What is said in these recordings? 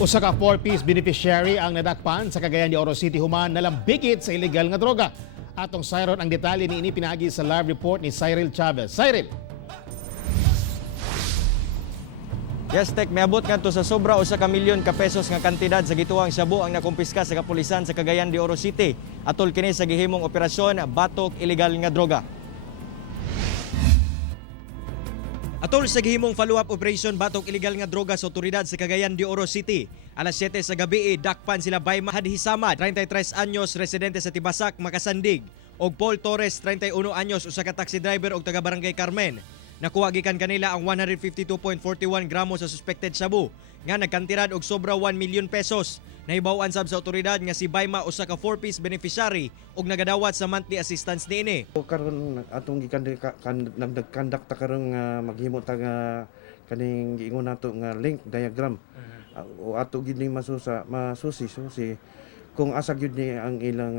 Usa ka 4-piece beneficiary ang nadakpan sa Cagayan de Oro City human nalambigit sa illegal nga droga. Atong sayron ang detalye ni pinagi sa live report ni Cyril Chavez. Cyril. Yes, Tek, miabot nga to sa sobra o sa kamilyon ka pesos nga kantidad sa gituang shabu ang nakumpiska sa kapulisan sa Cagayan de Oro City. Atol kini sa gihimong operasyon batok illegal nga droga. Atol sa gihimong follow-up operation batok illegal nga droga sa otoridad sa Cagayan de Oro City. Alas 7 sa gabi, dakpan sila Bayma Hadhisamad, 33 anyos, residente sa Tibasak, Makasandig, og Paul Torres, 31 anyos, usa ka taxi driver og taga Barangay Carmen. Nakuha gikan kanila ang 152.41 gramo sa suspected shabu nga nagkantirad og sobra 1 million pesos. Nahibaw-an sab sa otoridad nga si Bayma usa ka 4-piece beneficiary og nagadawat sa monthly assistance niini. Karon atong nagkandak ta karon nga maghimo ta nga kaning giingon nato nga link diagram. O ato gid ni masusi kung asa gyud ni ang ilang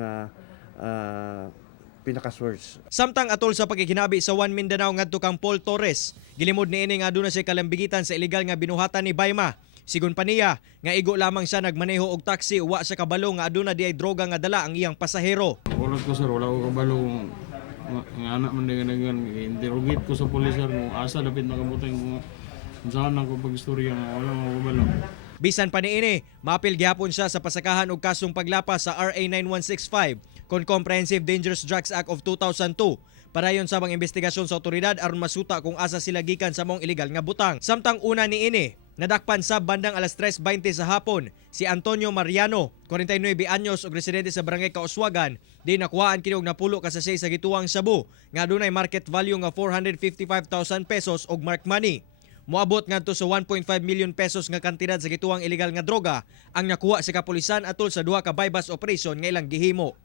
pinaka-source. Samtang atol sa pagkikinabi sa One Mindanao ngadto kang Paul Torres, gilimod niini nga aduna siya kalambigitan sa illegal nga binuhatan ni Bayma. Sigon pa niya nga igo lamang siya nagmaneho og taxi uwa sa kabalo nga aduna di ay droga nga dala ang iyang pasahero. Wala ko sir, wala ko kabalo nga anak man nga interrogate ko sa pulis sir kung asa dapat makabutang kung saan ako pag-istorya nga wala ko kabalo. Bisan pa niini, mapil gihapon siya sa pasakahan og kasong paglapas sa RA 9165 kon Comprehensive Dangerous Drugs Act of 2002. Parayon sa mga investigasyon sa otoridad aron masuta kung asa sila gikan sa mong illegal nga butang. Samtang una niini, nadakpan sa bandang alas 3:20 sa hapon si Antonio Mariano, 49 anyos ug residente sa Barangay Kauswagan, di nakuhaan kini og napulo ka sa sa gituang shabu nga adunay market value nga 455,000 pesos og mark money. Moabot ngadto sa 1.5 million pesos nga kantidad sa gituang illegal nga droga ang nakuha sa kapulisan atol sa duha ka bypass operation nga ilang gihimo.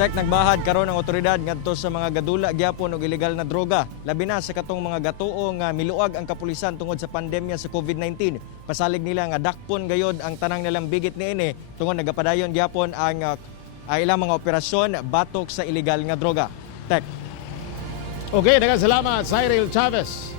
Tek, nagbahad karon ang otoridad ngadto sa mga gadula gyapon og illegal na droga, labi na sa katong mga gatuo nga miluag ang kapulisan tungod sa pandemya sa COVID-19. Pasalig nila nga dakpon gayod ang tanang nalambigit niini tungod nagapadayon gyapon ang ilang mga operasyon batok sa illegal nga droga. Tek. Okay, daghang salamat Cyril Chavez.